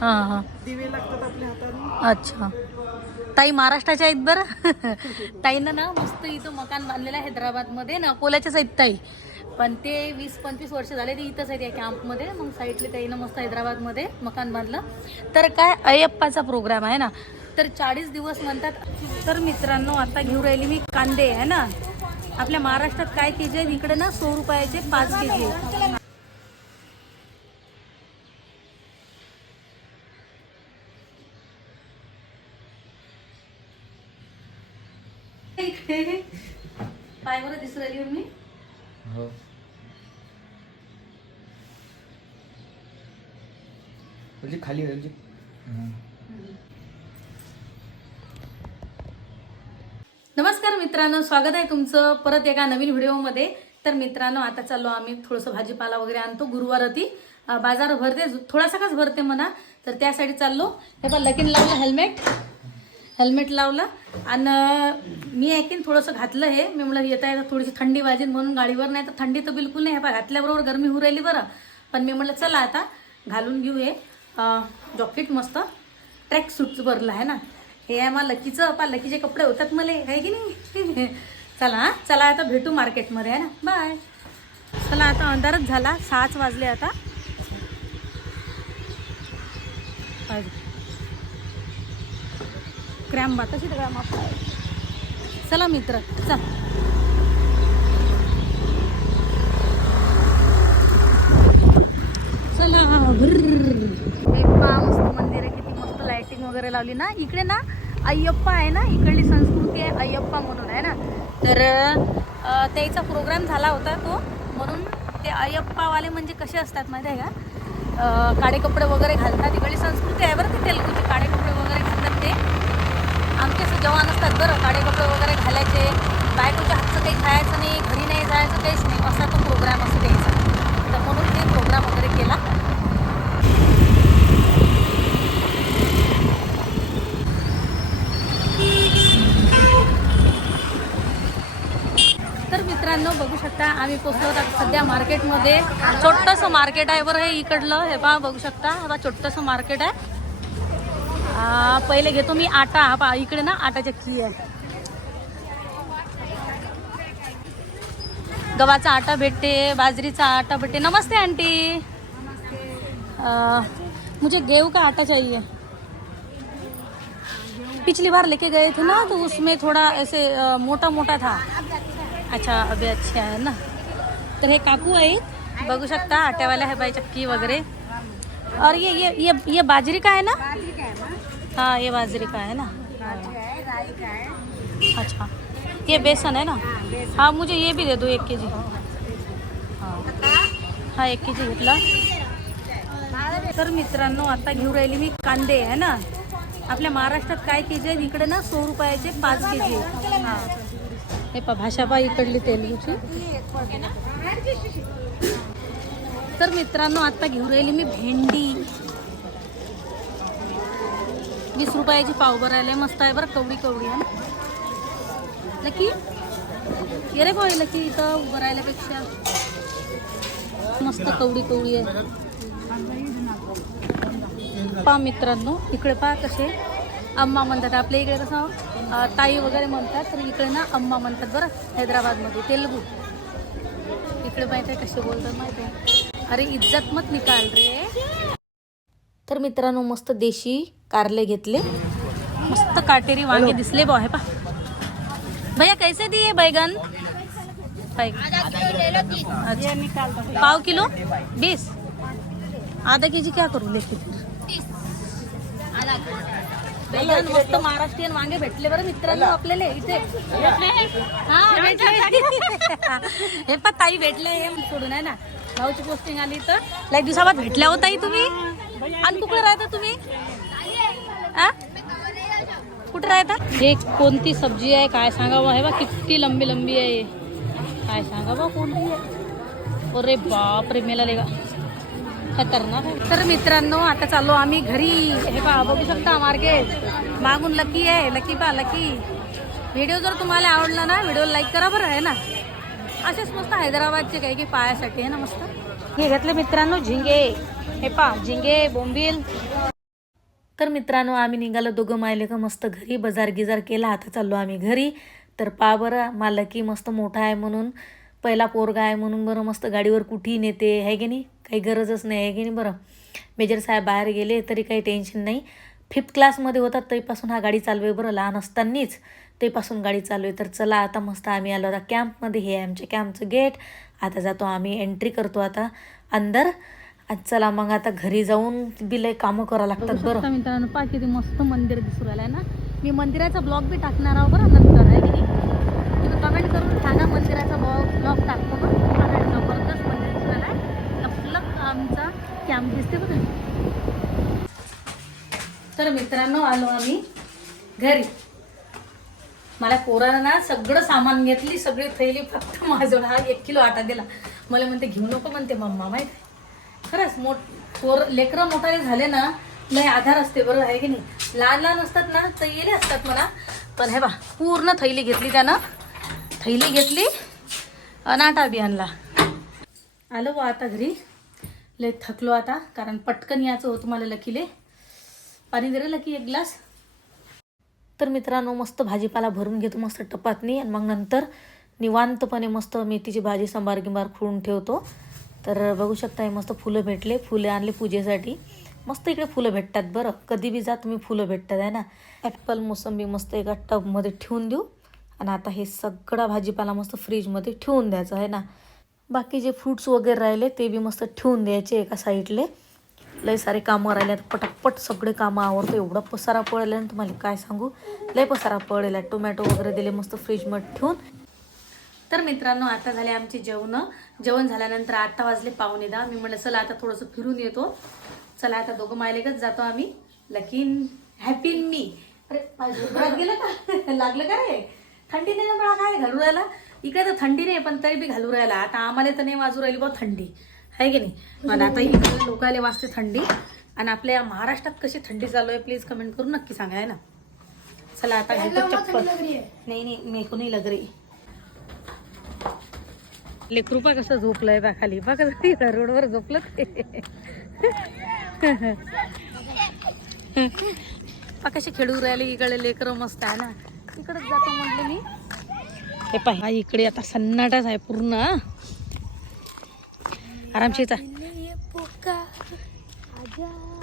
हां हां. दिवे लागतात आपल्या हाताने. अच्छा. ताई महाराष्ट्राच्या आहेत बरं. ताईनं ना मस्त इथं मकान बांधलेलं आहे हैदराबादमध्ये ना, अकोल्याच्या साईड ताई. पण ते 20-25 वर्ष झाले ते इथंच आहेत या कॅम्पमध्ये. मग साईडले ताईनं मस्त हैदराबादमध्ये मकान बांधलं. तर काय अय्यप्पाचा प्रोग्राम आहे ना, तर 40 दिवस म्हणतात. तर मित्रांनो आता घेऊन राहिली मी कांदे आहे ना. आपल्या महाराष्ट्रात काय के जी आहे इकडे ना 100 रुपयाचे 5 kg आहे. पाय बरं दिसू राहिली मी. हो. म्हणजे खाली म्हणजे नमस्कार मित्रांनो, स्वागत आहे तुमचं परत एका नवीन व्हिडिओमध्ये. तर मित्रांनो आता चाललो आम्ही थोडंसं भाजीपाला वगैरे आणतो. गुरुवार होती बाजार भरते, थोडासा काच भरते म्हणा. तर त्यासाठी चाललो. हे पण लकीन लावलं हेल्मेट लावलं आणि मी ऐकीन थोडंसं घातलं. हे मी म्हणलं येता येतं थोडीशी थंडी वाजेल म्हणून गाडीवर, नाही तर थंडी तर बिलकुल नाही. हे पा घातल्याबरोबर गरमी होऊ राहिली बरं. पण मी म्हटलं चला आता घालून घेऊ. हे जॉकेट मस्त ट्रॅक सूटचं भरलं आहे ना. हे आहे मला लकीचं. पा लकीचे कपडे होतात मला, आहे की नाही. चला चला आता भेटू मार्केटमध्ये आहे ना. बाय. चला आता अंधारच झाला, 6च वाजले आता. क्रॅम बाताशी क्रॅम आपला. चला मित्र चल. चला. हे पहा मस्त मंदिर आहे, किती मस्त लाइटिंग वगैरे लावली ना. इकडे ना अय्यप्पा आहे ना, इकडली संस्कृती आहे अय्यप्पा म्हणून आहे ना. तर त्याचा प्रोग्राम झाला होता तो, म्हणून ते अय्यप्पावाले म्हणजे कसे असतात माहिती आहे का, काळे कपडे वगैरे घालतात. इकडली संस्कृती आहे बरं. ते तेलुगूचे काळे कपडे वगैरे घालतात. ते आमचे असं जवान असतात बरं, काळे कपडे वगैरे घालायचे. बायकोच्या हातचं काही खायचं नाही, घरी नाही जायचं, काहीच नाही, असा तो प्रोग्राम असं द्यायचा. तर म्हणून ते प्रोग्राम वगैरे केला. तर मित्रांनो बघू शकता आम्ही पोचलो आहोत सध्या मार्केटमध्ये. छोटंसं मार्केट आहे बरं हे इकडलं. हे पहा बघू शकता, हे पहा छोटंसं मार्केट आहे. पहिले घेतो मी आटा. हा पहा इकडे ना आटा चक्की आहे. गव्हाचा आटा भेटते, बाजरीचा आटा भेटते. नमस्ते आंटी. मुझे गेहूं का आटा चाहिए. पिछली बार लेके गए थे ना, तो उसमें थोड़ा ऐसे मोटा मोटा था. अच्छा अभी अच्छा है ना. तर हे काकू आहे बघू शकता आट्यावाल्या. है बाई चक्की वगैरे. और ये बाजरी का है ना. हाँ ये बाजरी का है ना. अच्छा ये बेसन है ना. हाँ मुझे ये भी दे दो 1 kg. हाँ 1 kg घेतला. तर मित्रांनो आता घेऊन राहिली मी कांदे आहे ना. आपल्या महाराष्ट्रात काय के जी आहे इकडे ना 100 रुपयाचे 5 kg. हां हे पा भाषा पा इकडली तेलुगूची. तर मित्रांनो आता घेऊन राहिली मी भेंडी. 20 रुपयाची पाव भरायला मस्त आहे बरं. कवडी कवडी आहे ना. लकी ये रे कोण लकी इथं उभं राहिल्यापेक्षा मस्त कवडी कवडी आहे. पा मित्रांनो इकडे पहा कसे अम्मा म्हणतात. आपल्या इकडे कसं ताई वगैरे म्हणतात, तर इकडे ना अम्मा म्हणतात बरं हैदराबादमध्ये. तेलुगू इकडे माहिती आहे कसे बोलतात माहिती आहे. अरे इज्जत मत निकाल रे. तर मित्रांनो मस्त देशी कारले घेतले. मस्त काटेरी वांगे दिसले बा. है पा भैया कैसे दिए बैगन. अच्छा पाव किलो 20. आधा kg क्या करू लेके. बैगन मस्त महाराष्ट्रीयन वांगे भेटले बरं मित्रांनो आपल्याला इथे. हा भेटले. हे पण ताई भेटले हे सोडून आहे ना. भाऊची पोस्टिंग आली तर लाईक दिवसाबाद भेटल्या होता तुम्ही. आणि कुठे राहता तुम्ही. कुठे राहता. हे कोणती सब्जी आहे काय सांगावं. हे बा किती लंबी लंबी आहे हे. काय सांगा बा कोणती आहे. अरे बाप रे मेला लेगा खतरनाक आहे. तर मित्रांनो आता चाललो आम्ही घरी. हे पहा बघू शकता मार्केट. मागून लकी आहे. लकी पहा लकी. व्हिडिओ जर तुम्हाला आवडला ना व्हिडिओ लाईक करा बरं आहे ना. असेच मस्त हैदराबादचे काही काही पायासाठी आहे ना मस्त. हे घेतले मित्रांनो झिंगे. हे पहा झिंगे बोंबील. तर मित्रांनो आम्ही निघालो दोघं मायले का मस्त घरी बाजार गिजार केला. आता चाललो आम्ही घरी. तर पा बरं मला की मस्त मोठा आहे म्हणून, पहिला पोरगा आहे म्हणून बरं मस्त गाडीवर कुठेही नेते आहे की नाही, काही गरजच नाही आहे की नाही. बरं मेजर साहेब बाहेर गेले तरी काही टेन्शन नाही. 5th क्लासमध्ये होतात तेपासून हा गाडी चालू आहे. बरं लहान असतानाच तेपासून गाडी चालू आहे. तर चला आता मस्त आम्ही आलो आता कॅम्पमध्ये. हे आहे आमच्या कॅम्पचं गेट. आता जातो आम्ही, एंट्री करतो आता अंदर. आज चला मग आता घरी जाऊन बिलय कामं करावं लागतात. बरं मित्रांनो पहा किती मस्त मंदिर दिसू राहिलं आहे ना. मी मंदिराचा ब्लॉग बी टाकणार आहो बरं नंतर आहे की नाही. तुम्ही कमेंट करून सांगा मंदिराचा ब्लॉग टाकतो बरं. मला जबरदस्त मंदिर दिसू राहिलं आहे. आपलं आमचा कॅम्प दिसते बघा. तर मित्रांनो आलो आम्ही घरी. मला पोरानं ना सगळं सामान घेतली, सगळी थैली. फक्त माझं हा 1 किलो आटा दिला. मला म्हणते घेऊ नको म्हणते मम्मा. माहीत खरंच लेकरं मोठाले झाले ना लय आधार असते बरं आहे की नाही. लहान लहान असतात ना तर येले असतात मला, पण हे बा पूर्ण थैली घेतली त्यानं. थैली घेतली आणि आटा बी आणला. आलो बा आता घरी. लय थकलो आता, कारण पटकन यायचं होतं मला. लकीले पाणी दे रे लकी 1 ग्लास. तर मित्रांनो मस्त भाजीपाला भरून घेतो मस्त टपातनी, आणि मग नंतर निवांतपणे मस्त मेथीची भाजी सांबार गिंबार खुडून ठेवतो. तर बघू शकता हे मस्त फुलं भेटले, फुले आणले पूजेसाठी. मस्त इकडे फुलं भेटतात बरं, कधी बी जा तुम्ही फुलं भेटतात आहे ना. ॲपल मोसंबी मस्त एका टबमध्ये ठेवून देऊ. आणि आता हे सगळा भाजीपाला मस्त फ्रीजमध्ये ठेवून द्यायचं आहे ना. बाकी जे फ्रूट्स वगैरे राहिले ते बी मस्त ठेवून द्यायचे एका साईडले. लय सारे कामं राहिले तर पटापट सगळे कामं आवडतं. एवढा पसारा पडला ना तुम्हाला काय सांगू, लय पसारा पडलेला. टोमॅटो वगैरे दिले मस्त फ्रीजमध्ये ठेवून. तर मित्रांनो आता झाले आमचे जेवण झाल्यानंतर 8 वाजले 8:45. मी म्हटलं चला आता थोडंसं फिरून येतो. चला आता दोघं मायलेकच जातो आम्ही. लकीन हॅपी मी. अरे माझ्या गेलं का लागलं का रे. थंडी नाही ना मला काय घालू राहिला. इकडे तर थंडी नाही पण तरी बी घालू राहिला. आता आम्हाला तर नाही वाजू राहिली बा थंडी आहे की नाही. मला आता इकडे लोकायला वाजते थंडी. आणि आपल्या महाराष्ट्रात कशी थंडी चालू आहे प्लीज कमेंट करून नक्की सांगा आहे ना. चला आता घालतो चप्पल. नाही मी कोणी लग रही. लेकरू पा कसं झोपलंय बा खाली. बा कसं रोडवर झोपलं ते. पा कशी खेळू राहिले इकडे लेकरं मस्त आहे ना. इकडेच जातो म्हटलं मी. हे पाय इकडे आता सन्नाटाच आहे पूर्ण. आरामशीचा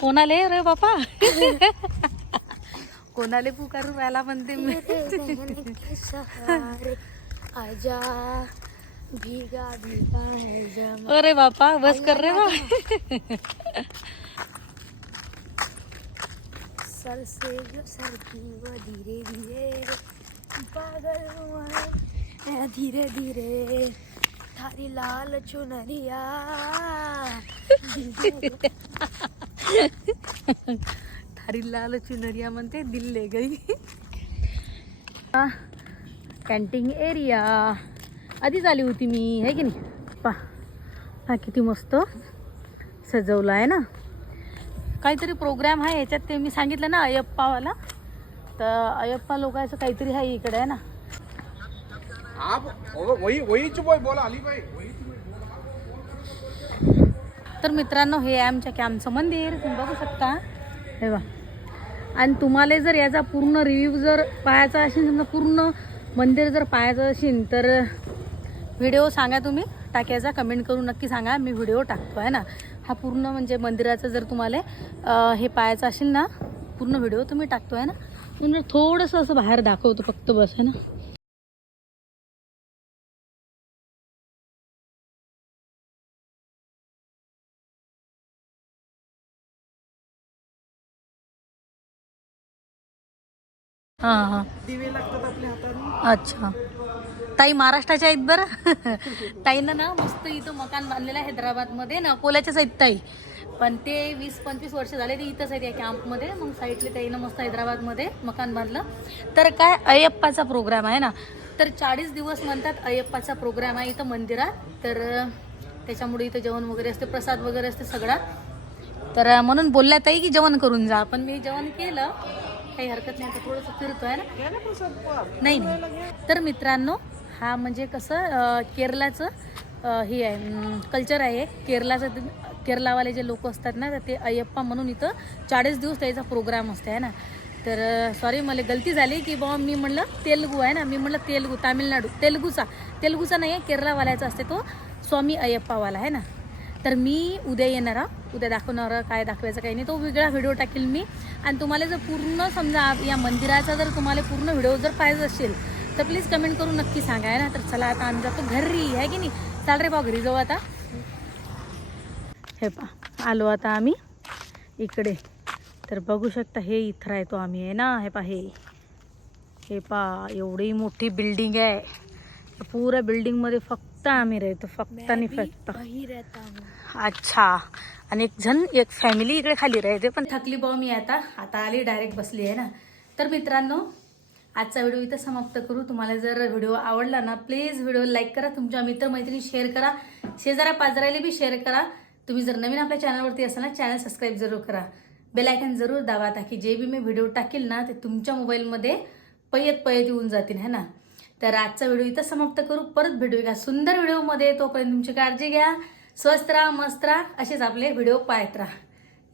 कोणाले रे बापा. कोणाले पुकारू राहिला म्हणते मी. आजा भीगा भीगा. अरे बापा बस कर रे बा. सर से सर की वो धीरे धीरे पागल हुआ धीरे धीरे थारी लाल चुनरिया. थारी लाल चुनरिया म्हणते दिल ले गई. कॅन्टीन एरिया आधीच आली होती मी आहे की नाही. पा किती मस्त सजवलं आहे ना. काहीतरी प्रोग्राम आहे याच्यात. ते मी सांगितलं ना अयप्पावाला. तर अयप्पा लोकांचं काहीतरी आहे इकडे आहे ना. आप वही चुप बोला अली भाई. तर मित्रांनो हे आहे आमच्या कॅम्पचं मंदिर. तुम्ही बघू शकता हे बा. आणि तुम्हाला जर याचा पूर्ण रिव्ह्यू जर पाहायचा असेल, समजा पूर्ण मंदिर जर पाहायचं असेल तर व्हिडिओ सांगा तुम्ही टाकायचा. कमेंट करून नक्की सांगा, मी व्हिडिओ टाकतो आहे ना. हा पूर्ण म्हणजे मंदिराचं जर तुम्हाला हे पाहायचं असेल ना पूर्ण व्हिडिओ तुम्ही टाकतो आहे ना. म्हणून थोडंसं असं बाहेर दाखवतो फक्त बस आहे ना. हां हां दिवे लागतात आपल्या हाताने. अच्छा. ताई महाराष्ट्राच्या आहेत बरं. ताईनं ना मस्त इथं मकान बांधलेलं आहे हैदराबादमध्ये ना. अकोल्याच्याच आहेत ताई, पण ते 20-25 वर्ष झाले ते इथंच आहेत या कॅम्पमध्ये. मग साईडले ताईनं मस्त हैदराबादमध्ये मकान बांधलं. तर काय अयप्पाचा प्रोग्राम आहे ना. तर 40 दिवस म्हणतात अयप्पाचा प्रोग्राम आहे इथं मंदिरात. तर त्याच्यामुळे इथं जेवण वगैरे असते, प्रसाद वगैरे असते सगळा. तर म्हणून बोलल्या ताई की जेवण करून जा. पण मी जेवण केलं, काही हरकत नाही. आता थोडंसं फिरतो आहे ना. नाही तर मित्रांनो हा म्हणजे कसं केरलाचं हे आहे कल्चर आहे. केरलाचं केरलावाले जे लोक असतात ना, तर ते अय्यप्पा म्हणून इथं 40 दिवस त्याचा प्रोग्राम असते आहे ना. तर सॉरी मला गलती झाली की बाबा मी म्हणलं तेलगू आहे ना, मी म्हणलं तेलगू तामिळनाडू तेलगूचा नाही आहे, केरलावाल्याचा असते तो स्वामी अय्यप्पावाला आहे ना. तर मी उद्या येणार उद्या दाखवणार काय दाखवायचं काही नाही, तो वेगळा व्हिडिओ टाकेल मी. आणि तुम्हाला जर पूर्ण समजा या मंदिराचा जर तुम्हाला पूर्ण व्हिडिओ जर पाहिजे असेल तर प्लीज कमेंट करून नक्की सांगा आहे ना. तर चला आता आम्ही जातो घरी आहे की नाही. चाल रे भाऊ घरी जाऊ आता. हे पा आलो आता आम्ही इकडे. तर बघू शकता हे इथं राहतो आम्ही आहे ना. हे पा एवढी मोठी बिल्डिंग आहे. पुऱ्या बिल्डिंगमध्ये फक्त आम्ही राहतो, फक्त आणि फक्त. वही रहता हूँ. अच्छा. आणि एक फॅमिली इकडे खाली राहते. पण थकली भाऊ मी आता आली डायरेक्ट बसली आहे ना. तर मित्रांनो आजचा व्हिडिओ इथं समाप्त करू. तुम्हाला जर व्हिडिओ आवडला ना प्लीज व्हिडिओ लाईक करा, तुमच्या मित्रमैत्रिणी शेअर करा, शेजारा पाजारायला बी शेअर करा. तुम्ही जर नवीन आपल्या चॅनलवरती असाल ना चॅनल सबस्क्राईब जरूर करा, बेल आयकॉन जरूर दाबा, ताकी जे बी मी व्हिडिओ टाकेल ना ते तुमच्या मोबाईलमध्ये पयत येऊन जातील है ना. तर आजचा व्हिडिओ इथं समाप्त करू. परत भेटू एका सुंदर व्हिडिओमध्ये. तोपर्यंत तुमची काळजी घ्या, स्वस्त राहा, मस्त राहा, असेच आपले व्हिडिओ पाहत राहा.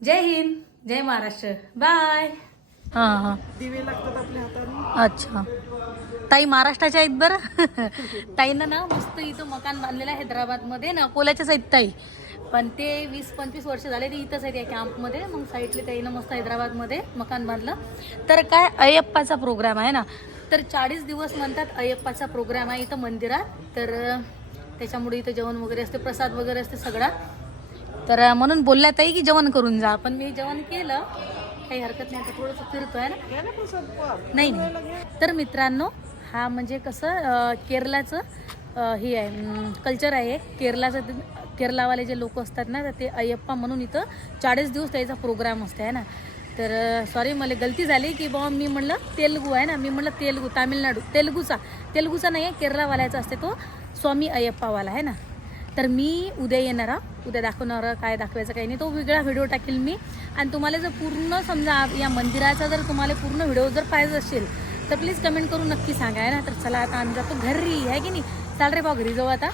जय हिंद, जय महाराष्ट्र, बाय. हां दिवे लागतात आपल्या हाताने. अच्छा. ताई महाराष्ट्राच्या आहेत बरं. ताईनं ना मस्त इथं मकान बांधलेलं आहे हैदराबादमध्ये ना, अकोल्याच्याच आहेत ताई. पण ते 20-25 वर्ष झाले ते इथंच आहेत या कॅम्पमध्ये. मग साईडले ताईनं मस्त हैदराबादमध्ये मकान बांधलं. तर काय अय्यप्पाचा प्रोग्राम आहे ना, तर 40 दिवस म्हणतात अय्यप्पाचा प्रोग्राम आहे इथं मंदिरात. तर त्याच्यामुळे इथं जेवण वगैरे असते, प्रसाद वगैरे असते सगळा. तर म्हणून बोलल्या ताई की जेवण करून जा. पण मी जेवण केलं, काही हरकत नाही. आता थोडंसं फिरतोय ना. नाही. तर मित्रांनो हा म्हणजे कसं केरलाचं हे आहे कल्चर आहे. केरलावाले जे लोक असतात ना, तर ते अय्यप्पा म्हणून इथं 40 दिवस त्याचा प्रोग्राम असते आहे ना. तर सॉरी मला गलती झाली की बाबा मी म्हणलं तेलगू आहे ना, मी म्हणलं तेलगू तामिळनाडू तेलगूचा नाही आहे, केरलावाल्याचा असते तो स्वामी अय्यप्पावाला आहे ना. तर मी उद्या येणार उद्या दाखवणार काय दाखवायचं काही नाही, तो वेगळा व्हिडिओ टाकेल मी. आणि तुम्हाला जर पूर्ण समजा या मंदिराचा जर तुम्हाला पूर्ण व्हिडिओ जर पाहिजे असेल तर प्लीज कमेंट करून नक्की सांगा आहे ना. तर चला आता आम्ही जातो घरी आहे की नाही. चाल रे भाऊ घरी जाऊ आता.